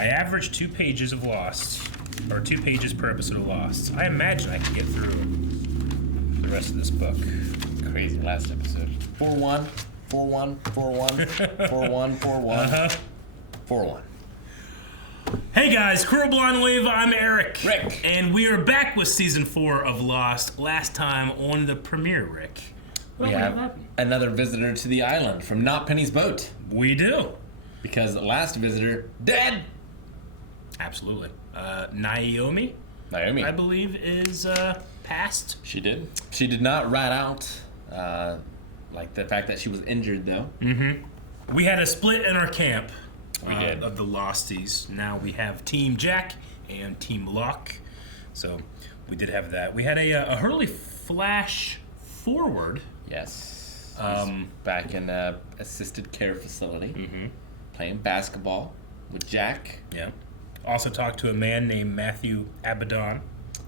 I average 2 pages of Lost, or 2 pages per episode of Lost. I imagine I can get through the rest of this book. Crazy last episode. 4-1, 4-1, 4-1, 4-1, 4-1, 4-1. Hey guys, Cruel Blind Wave, I'm Eric. Rick. And we are back with Season 4 of Lost, last time on the premiere, Rick. We have another visitor to the island from Not Penny's boat. We do. Because the last visitor, dead! Absolutely. Naomi, I believe, is passed. She did. She did not rat out, like the fact that she was injured, though. Mm-hmm. We had a split in our camp. We did. Of the Losties. Now we have Team Jack and Team Locke. So we did have that. We had a Hurley flash forward. Yes. Back in the assisted care facility, playing basketball with Jack. Yeah. Also talked to a man named Matthew Abaddon,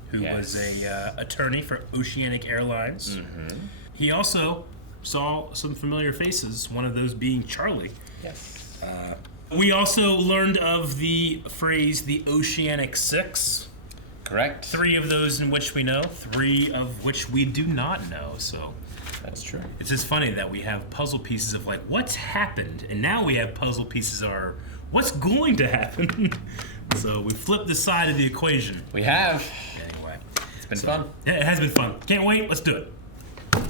who was a attorney for Oceanic Airlines. Mm-hmm. He also saw some familiar faces, one of those being Charlie. Yes. We also learned of the phrase the Oceanic Six. Correct. 3 of those in which we know, 3 of which we do not know, so... That's true. It's just funny that we have puzzle pieces of like, what's happened? And now we have puzzle pieces are, what's going to happen? So we flipped the side of the equation. We have. Anyway. It's been fun. Yeah, it has been fun. Can't wait. Let's do it. Oh,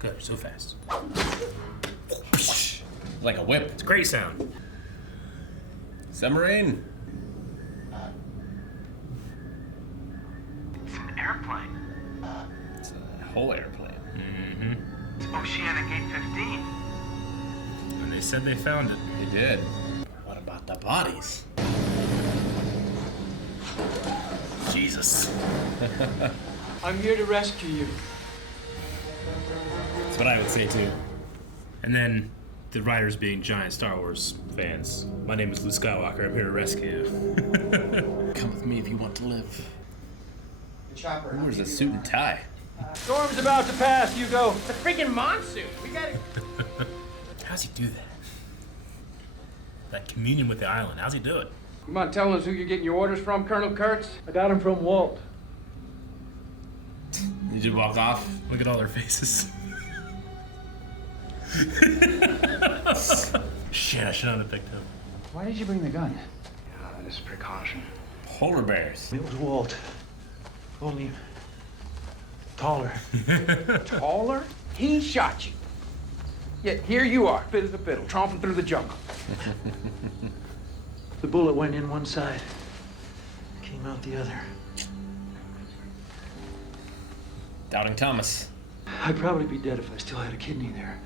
good. So fast. Like a whip. It's a great sound. Submarine. It's an airplane. It's a whole airplane. Mm-hmm. It's Oceanic 815. And they said they found it. They did. What about the bodies? Jesus. I'm here to rescue you. That's what I would say too. And then the writers being giant Star Wars fans. My name is Luke Skywalker. I'm here to rescue you. Come with me if you want to live. Chopper. Where's a suit and tie? Storm's about to pass, Hugo. It's a freaking monsoon. We gotta... How's he do that? That communion with the island. How's he do it? You mind telling us who you're getting your orders from, Colonel Kurtz? I got him from Walt. Did you walk off? Look at all their faces. Shit, I should not have picked him. Why did you bring the gun? Just precaution. Polar bears. It was Walt. Only taller. Taller? He shot you. Yet here you are, fit as a fiddle, tromping through the jungle. The bullet went in one side, came out the other. Doubting Thomas. I'd probably be dead if I still had a kidney there.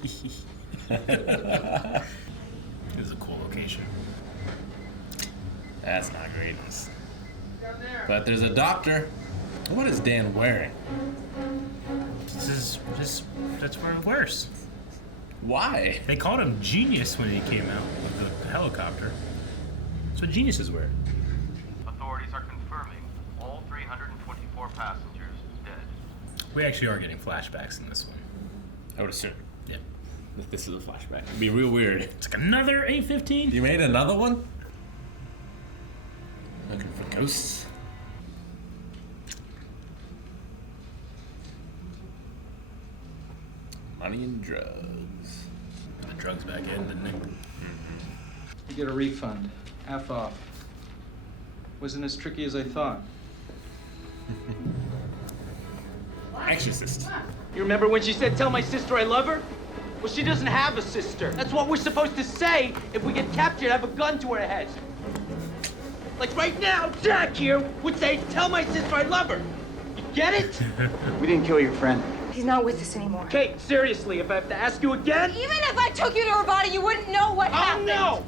This is a cool location. That's not great. But there's a doctor. What is Dan wearing? That's worse. Why? They called him Genius when he came out with the helicopter. That's what geniuses wear. Authorities are confirming all 324 passengers dead. We actually are getting flashbacks in this one. I would assume. Yep. If this is a flashback. It'd be real weird. It's like another 815. You made another one? Looking for ghosts? Money and drugs. The drugs back in, didn't they? You get a refund. Half off. Wasn't as tricky as I thought. Exorcist. You remember when she said, tell my sister I love her? Well, she doesn't have a sister. That's what we're supposed to say if we get captured, have a gun to our heads. Like right now, Jack here would say, tell my sister I love her. You get it? We didn't kill your friend. He's not with us anymore. Kate, seriously, if I have to ask you again? Even if I took you to her body, you wouldn't know what happened. No!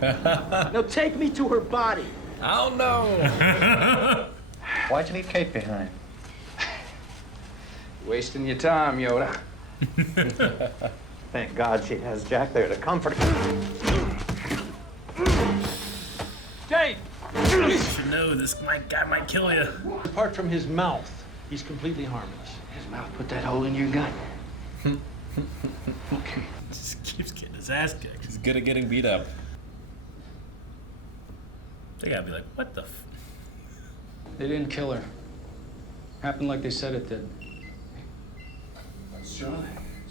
Now take me to her body. Oh no! Why'd you leave Kate behind? Wasting your time, Yoda. Thank God she has Jack there to comfort her. Kate! You should know this guy might kill you. Apart from his mouth, he's completely harmless. His mouth put that hole in your gun. Just keeps getting his ass kicked. He's good at getting beat up. They gotta be like, what the f... They didn't kill her. Happened like they said it did.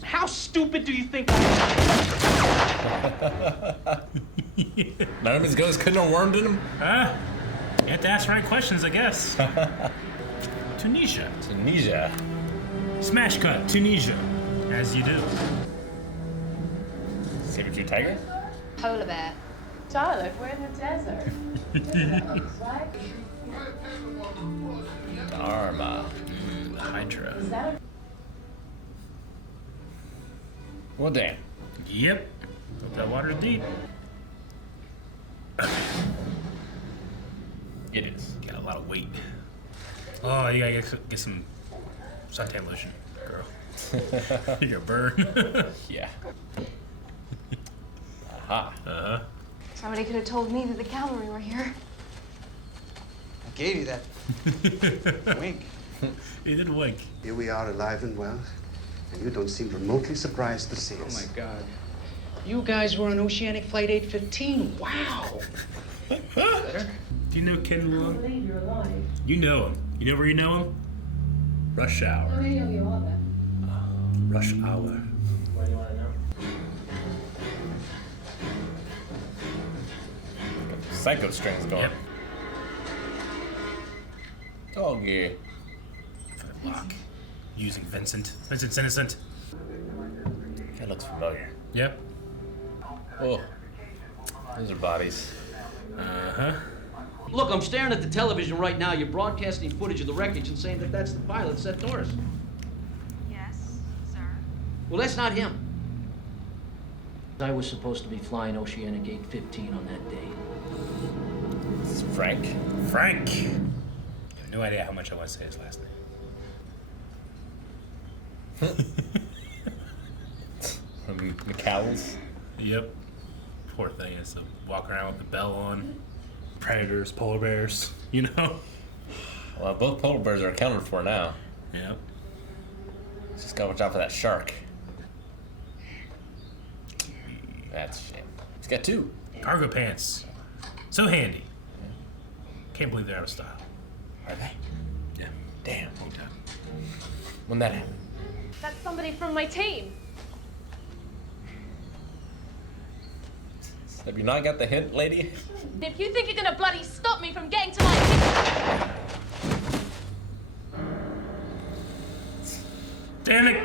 How stupid do you think None of his ghosts couldn't have wormed in him? You have to ask the right questions, I guess. Tunisia. Tunisia. Smash cut, Tunisia. As you do. Saber-tooth tiger? Polar bear. Charlotte, we're in the desert. Dharma. Hydra. Well, damn. Yep. Hope that water's deep. It is. Got a lot of weight. Oh, you gotta get some suntan lotion, girl. You're gonna burn. Yeah. Aha. Uh-huh. Somebody could have told me that the cavalry were here. I gave you that wink. He did wink. Here we are, alive and well, and you don't seem remotely surprised to see Oh us. my God. You guys were on Oceanic Flight 815. Wow. Better? Do you know Ken Long? believe you're alive. You know him. You know where you know him? Rush How Hour. many of you are there? Rush Hour. What do you want to know? Psycho strings going. Yep. Oh, yeah. For the lock. Using Vincent. Vincent's innocent. That looks familiar. Yep. Oh. Those are bodies. Uh-huh. Look, I'm staring at the television right now. You're broadcasting footage of the wreckage and saying that that's the pilot, Seth Torres. Yes, sir. Well, that's not him. I was supposed to be flying Oceanic 815 on that day. This is Frank. Frank. I have no idea how much I want to say his last name. From McCowell's. Yep. Poor thing has to walk around with the bell on. Predators, polar bears, you know? Well, both polar bears are accounted for now. Yep. Just gotta watch out for that shark. That's a shame. He's got two. Cargo pants. So handy. Can't believe they're out of style. Are they? Yeah. Damn. Long time. When that happened? That's somebody from my team. Have you not got the hint, lady? If you think you're gonna bloody stop me from getting to my... Damn it,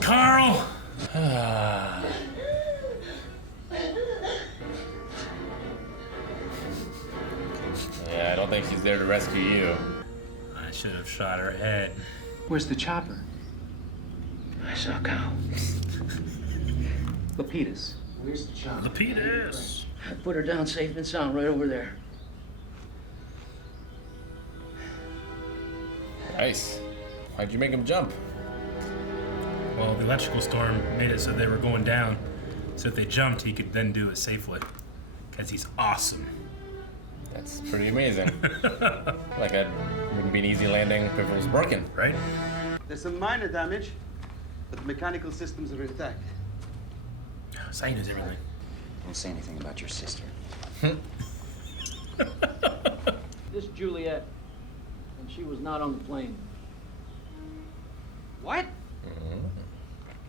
Carl! Yeah, I don't think she's there to rescue you. I should have shot her head. Where's the chopper? I saw a cow. Lapidus. Where's the chopper? Lapidus. I put her down safe and sound right over there. Nice. Why'd you make him jump? Well, the electrical storm made it so they were going down. So if they jumped, he could then do it safely. Because he's awesome. That's pretty amazing. Like, it wouldn't be an easy landing if it was broken. Right? There's some minor damage, but the mechanical systems are intact. Sai knows everything. Don't say anything about your sister. This Juliet, and she was not on the plane. What?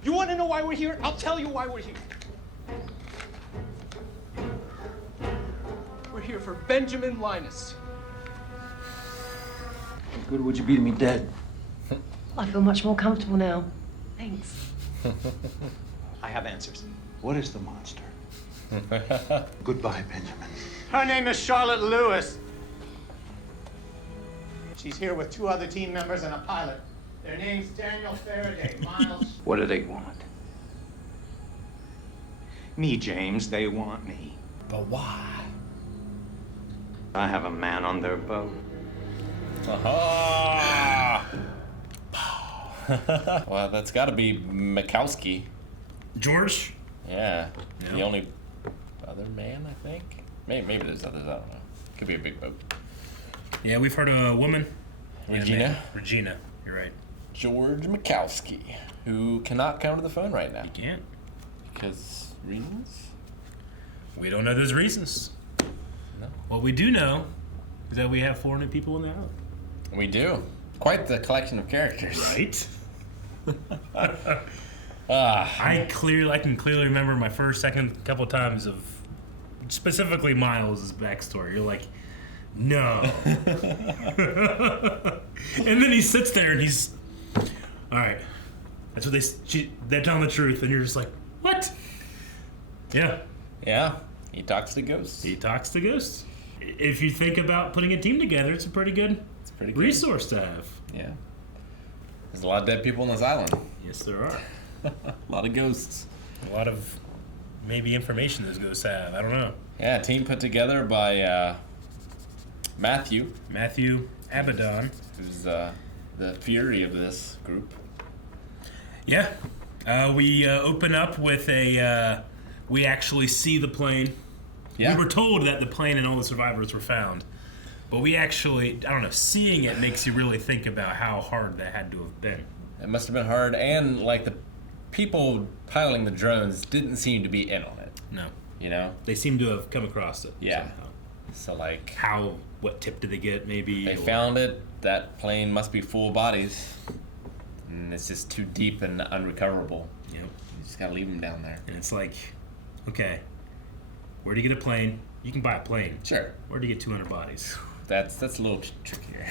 You want to know why we're here? I'll tell you why we're here. We're here for Benjamin Linus. How good would you be to me dead? I feel much more comfortable now. Thanks. I have answers. What is the monster? Goodbye, Benjamin. Her name is Charlotte Lewis. She's here with 2 other team members and a pilot. Their name's Daniel Faraday, Miles. What do they want? Me, James. They want me. But why? I have a man on their boat. Aha! Well, that's gotta be Mikowski. George? Yeah. Yeah. The only other man, I think. Maybe there's others, I don't know. Could be a big boat. Yeah, we've heard of a woman. and a Regina? man. Regina, you're right. George Mikowski, who cannot come to the phone right now. You can't. Because reasons? We don't know those reasons. No. What we do know is that we have 4 new people in the island. We do. Quite the collection of characters. Right? Ah, I can clearly remember my second couple times of specifically Miles' backstory. You're like, no. And then he sits there and he's, all right. That's what they're telling the truth, and you're just like, what? Yeah. yeah. He talks to ghosts. He talks to ghosts. If you think about putting a team together, it's a pretty good resource to have. Yeah. There's a lot of dead people on this island. Yes, there are. A lot of ghosts. A lot of maybe information those ghosts have. I don't know. Yeah, a team put together by Matthew, Abaddon, who's the fury of this group. Yeah. We open up with we actually see the plane. Yeah. We were told that the plane and all the survivors were found. But we actually, I don't know, seeing it makes you really think about how hard that had to have been. It must have been hard, and like the people piloting the drones didn't seem to be in on it. No. You know? They seem to have come across it. Yeah. Somehow. So like, What tip did they get, maybe? they found it. That plane must be full of bodies. And it's just too deep and unrecoverable. Yep. You just gotta leave them down there. And it's like, okay, where do you get a plane? You can buy a plane. Sure. Where do you get 200 bodies? That's a little trickier.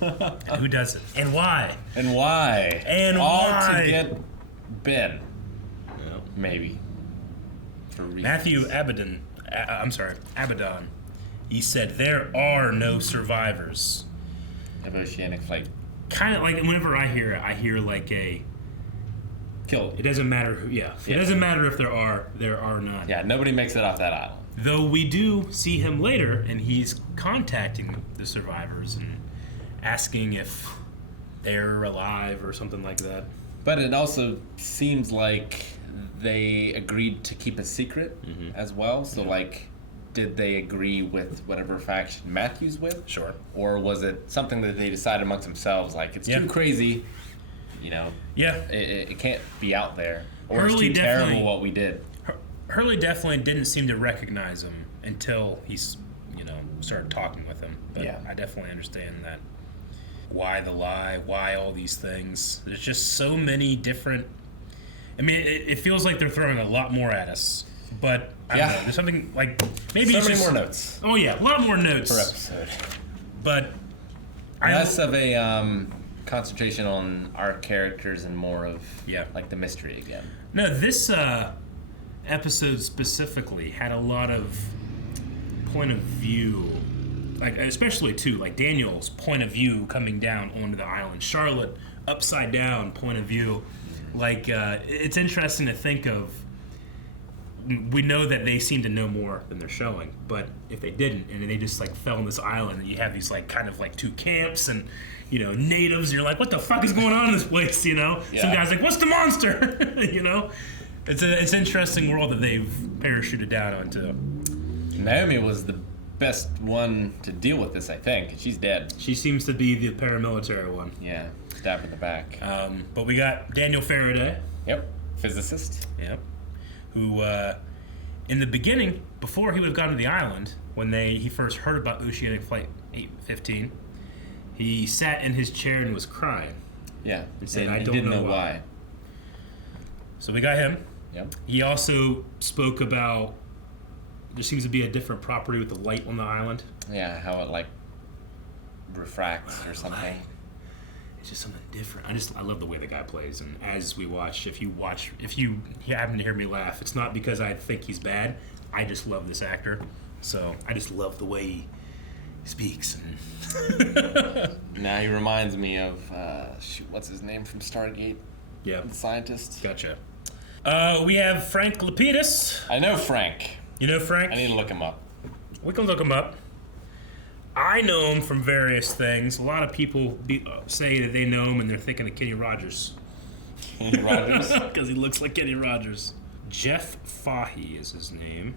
And who does it? And why? And why? And all why? to get Ben. Well, Maybe. For reasons. Matthew Abaddon. He said there are no survivors. Of oceanic flight. Kind of like whenever I hear it, I hear like a Killed. It doesn't matter who. Yeah. It Yeah. doesn't matter if there are none. Yeah, nobody makes it off that island. Though we do see him later, and he's contacting the survivors and asking if they're alive or something like that. But it also seems like they agreed to keep a secret as well. So, like, did they agree with whatever faction Matthew's with? Sure. Or was it something that they decided amongst themselves, like, it's too crazy, you know? Yeah. It can't be out there. Or Hurley it's too definitely- terrible what we did. Hurley definitely didn't seem to recognize him until he's, started talking with him. But Yeah. I definitely understand that. Why the lie? Why all these things? There's just so many different. I mean, it feels like they're throwing a lot more at us. But I don't know. There's something like maybe So it's many just more notes Oh yeah, a lot more notes per episode. But Less of a concentration on our characters and more of Yeah. like the mystery again. No, this episode specifically had a lot of point of view, like especially too, like Daniel's point of view coming down onto the island. Charlotte upside down point of view. Like it's interesting to think of. We know that they seem to know more than they're showing, but if they didn't, and they just like fell on this island, and you have these like kind of like 2 camps and natives, and you're like, what the fuck is going on in this place? Yeah. Some guy's like, what's the monster? It's an interesting world that they've parachuted down onto. Naomi was the best one to deal with this, I think. She's dead. She seems to be the paramilitary one. Yeah, stabbed in the back. But we got Daniel Faraday. Yep, physicist. Yep. Who, in the beginning, before he would have gone to the island, when he first heard about Oceanic Flight 815, he sat in his chair and was crying. Yeah, And said, and I he don't didn't know know why. So we got him. Yep. He also spoke about there seems to be a different property with the light on the island. Yeah, how it like refracts or something. It's just something different. I love the way the guy plays, and as we watch, if you happen to hear me laugh, it's not because I think he's bad. I just love this actor, so I just love the way he speaks. Now he reminds me of what's his name from Stargate? Yeah, The scientist. gotcha. We have Frank Lapidus. I know Frank. You know Frank? I need to look him up. We can look him up. I know him from various things. A lot of people say that they know him and they're thinking of Kenny Rogers. Kenny Rogers? Because he looks like Kenny Rogers. Jeff Fahey is his name.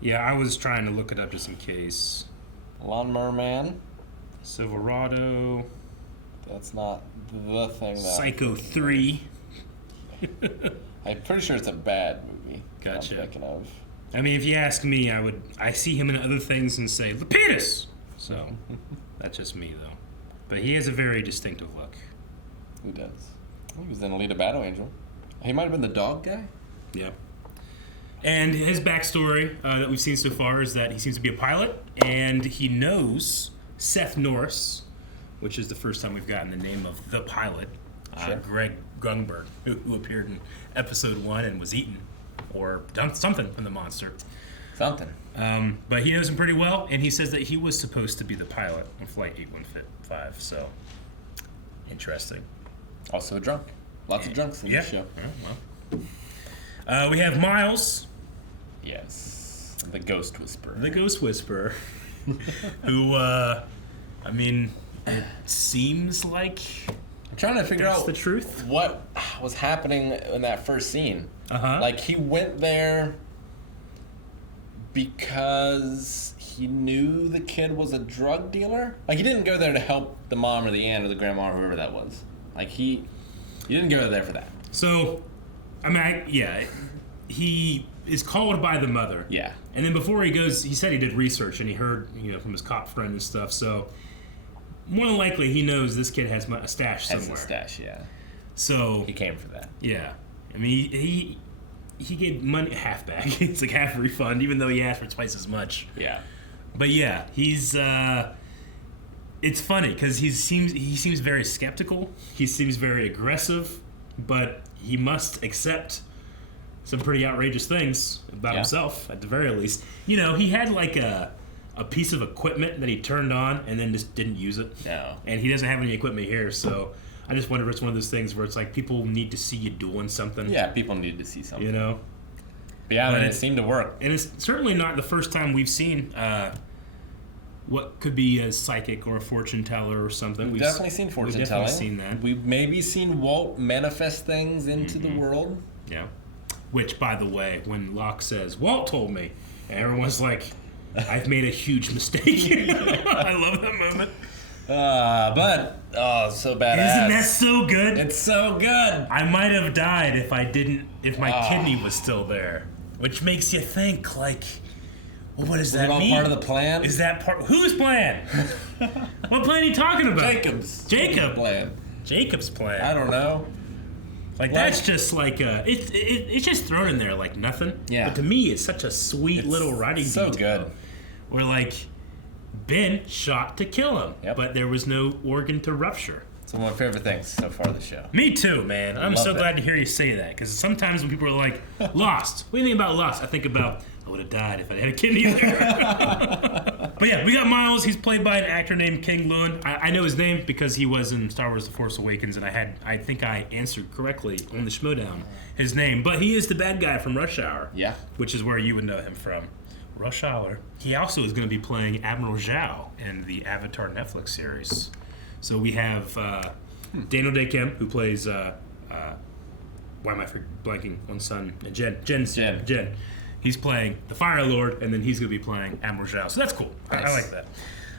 Yeah, I was trying to look it up just in case. Lawnmower Man? Silverado. That's not the thing that... Psycho 3. I'm pretty sure it's a bad movie. Gotcha. I'm thinking of. I mean, if you ask me, I see him in other things and say, Lapidus! So, that's just me, though. But he has a very distinctive look. He does. He was in Alita Battle Angel. He might have been the dog guy? Yeah. And his backstory that we've seen so far is that he seems to be a pilot, and he knows Seth Norris, which is the first time we've gotten the name of the pilot, Sure. Greg Grunberg, who appeared in episode 1 and was eaten, or done something from the monster. Something. But he knows him pretty well, and he says that he was supposed to be the pilot on Flight 815, so interesting. Also a drunk. Lots of drunks in this show. Well. We have Miles. Yes. The Ghost Whisperer. The Ghost Whisperer. Who, I mean, it seems like... I'm trying to figure out the truth. What was happening in that first scene. Uh-huh. Like, he went there because he knew the kid was a drug dealer? Like, he didn't go there to help the mom or the aunt or the grandma or whoever that was. Like, he didn't go there for that. So, I mean, he is called by the mother. Yeah. And then before he goes, he said he did research and he heard, from his cop friend and stuff. So, more than likely, he knows this kid has a stash somewhere. Has a stash, yeah. So he came for that. Yeah. I mean, he gave money half back. It's like half refund, even though he asked for twice as much. Yeah. But yeah, he's. It's funny because he seems very skeptical. He seems very aggressive, but he must accept some pretty outrageous things about himself at the very least. He had like a piece of equipment that he turned on and then just didn't use it. No. And he doesn't have any equipment here, so I just wonder if it's one of those things where it's like people need to see you doing something. Yeah, people need to see something. But yeah, but it seemed to work. And it's certainly not the first time we've seen what could be a psychic or a fortune teller or something. We've definitely seen fortune telling. We've definitely seen that. We've maybe seen Walt manifest things into the world. Yeah. Which, by the way, when Locke says, Walt told me, everyone's like, I've made a huge mistake. I love that moment. So badass. Isn't that so good? It's so good. I might have died if my kidney was still there. Which makes you think, like, well, what does that mean? Is it all part of the plan? Is that part? Whose plan? What plan are you talking about? Jacob's plan. Jacob's plan. I don't know. Like, that's just like it's just thrown in there like nothing. Yeah. But to me, it's such a sweet little writing so detail. Good. Where like Ben shot to kill him, but there was no organ to rupture. It's one of my favorite things so far of the show. Me too, man. I'm so glad to hear you say that because sometimes when people are like, Lost, what do you think about Lost? I think about, I would have died if I had a kidney there. But yeah, we got Miles. He's played by an actor named King Lewin. I know his name because he was in Star Wars The Force Awakens, and I think I answered correctly on the Schmodown his name. But he is the bad guy from Rush Hour. Yeah. Which is where you would know him from. Rush Hour. He also is going to be playing Admiral Zhao in the Avatar Netflix series. So we have Daniel Day Kim, who plays, why am I blanking on son? Jen. He's playing the Fire Lord, and then he's going to be playing Admiral Zhao. So that's cool. Nice. I like that.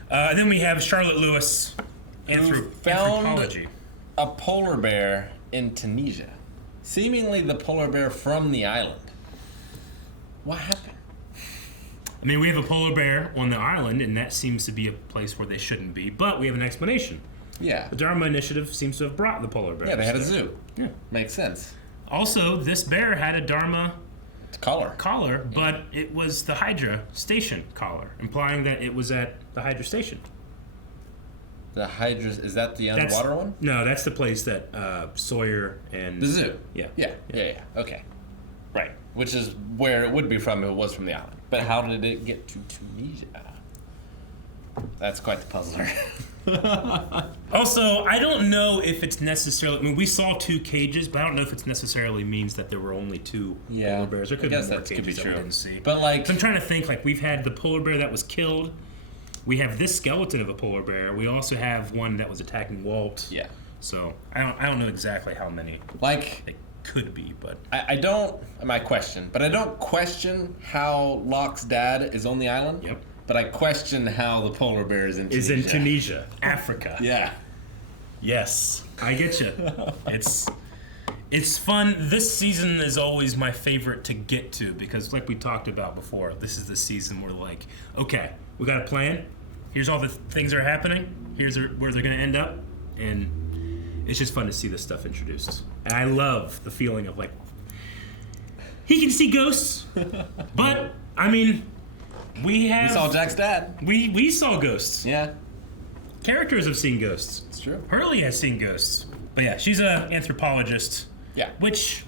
And then we have Charlotte Lewis, who found anthropology. A polar bear in Tunisia. Seemingly the polar bear from the island. What happened? I mean, we have a polar bear on the island, and that seems to be a place where they shouldn't be, but we have an explanation. Yeah. The Dharma Initiative seems to have brought the polar bears. Yeah, they had a zoo. Yeah. Makes sense. Also, this bear had a Dharma collar, but it was the Hydra station collar, implying that it was at the Hydra station. The Hydra, is that the underwater one? No, that's the place that Sawyer and... The zoo? Yeah. Yeah. Okay. Right. Which is where it would be from if it was from the island. But how did it get to Tunisia? That's quite the puzzler. Also, I don't know if it's necessarily... I mean, we saw 2 cages, but I don't know if it necessarily means that there were only 2 polar bears. There could be more cages that we didn't see. But like... So I'm trying to think, like, we've had the polar bear that was killed. We have this skeleton of a polar bear. We also have one that was attacking Walt. Yeah. So I don't know exactly how many. Like... It could be, but... I don't... My question. But I don't question how Locke's dad is on the island. Yep. But I question how the polar bear is in Tunisia. Is in Tunisia, Africa. Yeah. Yes, I get you. It's fun. This season is always my favorite to get to because, like we talked about before, this is the season where, like, okay, we got a plan. Here's all the things that are happening. Here's where they're going to end up. And it's just fun to see this stuff introduced. And I love the feeling of, like, he can see ghosts. But, I mean, we saw Jack's dad. We saw ghosts. Yeah. Characters have seen ghosts. It's true. Hurley has seen ghosts. But yeah, she's an anthropologist. Yeah. Which,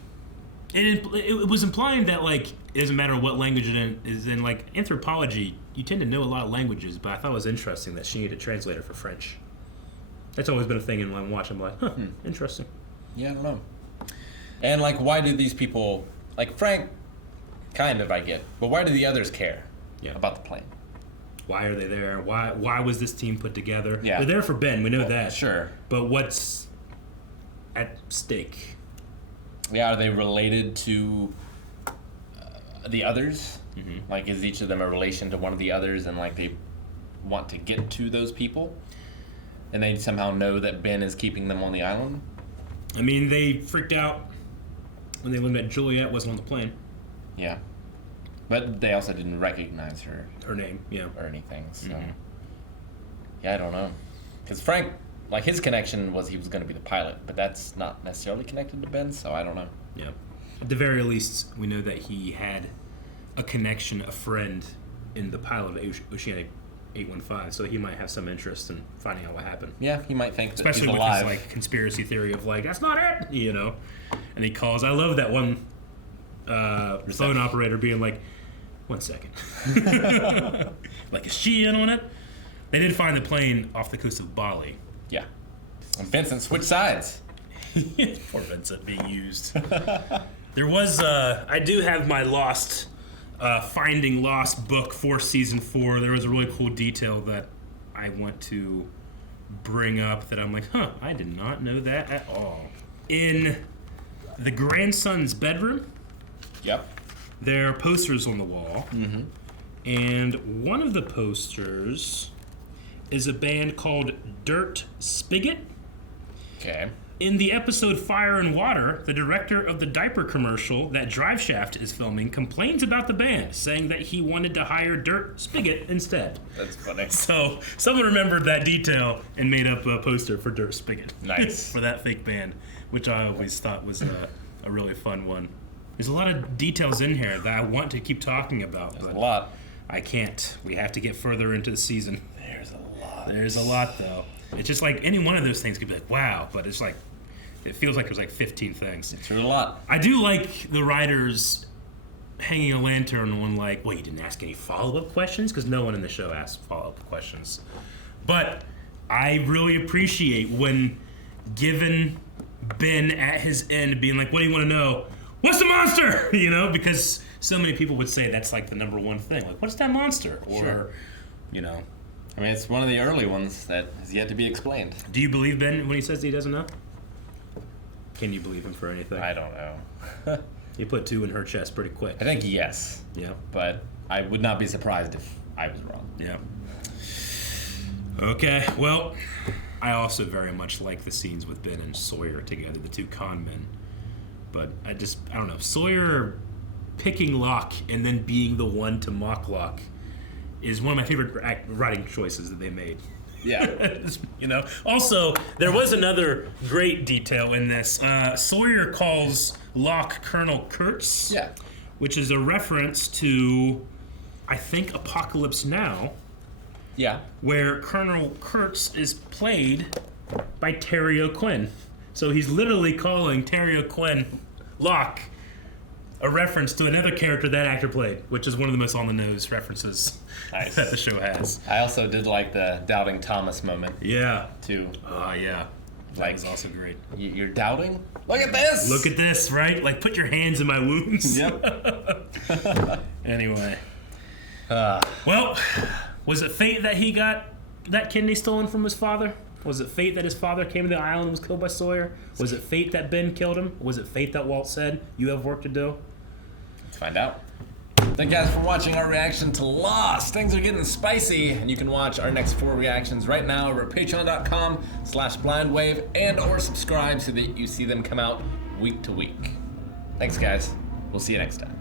it was implying that, like, it doesn't matter what language it is in. Like, anthropology, you tend to know a lot of languages, but I thought it was interesting that she needed a translator for French. That's always been a thing in when I'm watching. I'm like, huh, interesting. Yeah, I don't know. And, like, why do these people... Like, Frank, kind of, I get. But why do the others care about the plane? Why are they there? Why was this team put together? Yeah. They're there for Ben, we know that. Sure. But what's at stake? Yeah, are they related to the others? Mm-hmm. Like, is each of them a relation to one of the others and, like, they want to get to those people? And they somehow know that Ben is keeping them on the island? I mean, they freaked out when they learned that Juliet wasn't on the plane. Yeah. But they also didn't recognize her. Her name, yeah. Or anything, so... Mm-hmm. Yeah, I don't know. Because Frank, like, his connection was he was going to be the pilot, but that's not necessarily connected to Ben, so I don't know. Yeah. At the very least, we know that he had a connection, a friend, in the pilot of Oceanic 815, so he might have some interest in finding out what happened. Yeah, he might think that especially he's with alive. his, like, conspiracy theory of, like, that's not it, you know? And he calls. I love that one phone operator being like, 1 second. Like, is she in on it? They did find the plane off the coast of Bali. Yeah. And Vincent switched sides. Poor Vincent being used. There was, I do have my Lost, Finding Lost book for season 4. There was a really cool detail that I want to bring up that I'm like, huh, I did not know that at all. In the grandson's bedroom, there are posters on the wall. Mm-hmm. And one of the posters is a band called Dirt Spigot. Okay. In the episode Fire and Water, the director of the diaper commercial that Drive Shaft is filming complains about the band, saying that he wanted to hire Dirt Spigot instead. That's funny. So someone remembered that detail and made up a poster for Dirt Spigot. Nice. For that fake band, which I always thought was a really fun one. There's a lot of details in here that I want to keep talking about. There's a lot. I can't. We have to get further into the season. There's a lot. There's a lot, though. It's just like any one of those things could be like, wow, but it's like, it feels like there's like 15 things. It's really a lot. I do like the writers hanging a lantern on, like, well, you didn't ask any follow-up questions? Because no one in the show asks follow-up questions. But I really appreciate when given Ben at his end being like, what do you want to know? What's the monster? You know, because so many people would say that's like the number one thing. Like, what's that monster? Or, sure. You know. I mean, it's one of the early ones that has yet to be explained. Do you believe Ben when he says he doesn't know? Can you believe him for anything? I don't know. You put 2 in her chest pretty quick. I think yes. Yeah. But I would not be surprised if I was wrong. Yeah. Okay, well, I also very much like the scenes with Ben and Sawyer together, the 2 con men. But I don't know, Sawyer picking Locke and then being the one to mock Locke is one of my favorite writing choices that they made. Yeah. You know. Also, there was another great detail in this. Sawyer calls Locke Colonel Kurtz. Yeah. Which is a reference to, I think, Apocalypse Now. Yeah. Where Colonel Kurtz is played by Terry O'Quinn. So he's literally calling Terry O'Quinn Locke, a reference to another character that actor played, which is one of the most on-the-nose references that the show has. I also did like the Doubting Thomas moment. Yeah. Too. Yeah. That was also great. You're doubting? Look at this! Look at this, right? Like, put your hands in my wounds. Yep. Anyway. Well, was it fate that he got that kidney stolen from his father? Was it fate that his father came to the island and was killed by Sawyer? Was it fate that Ben killed him? Was it fate that Walt said, you have work to do? Let's find out. Thank you guys for watching our reaction to Lost. Things are getting spicy, and you can watch our next 4 reactions right now over at patreon.com/blindwave and or subscribe so that you see them come out week to week. Thanks, guys. We'll see you next time.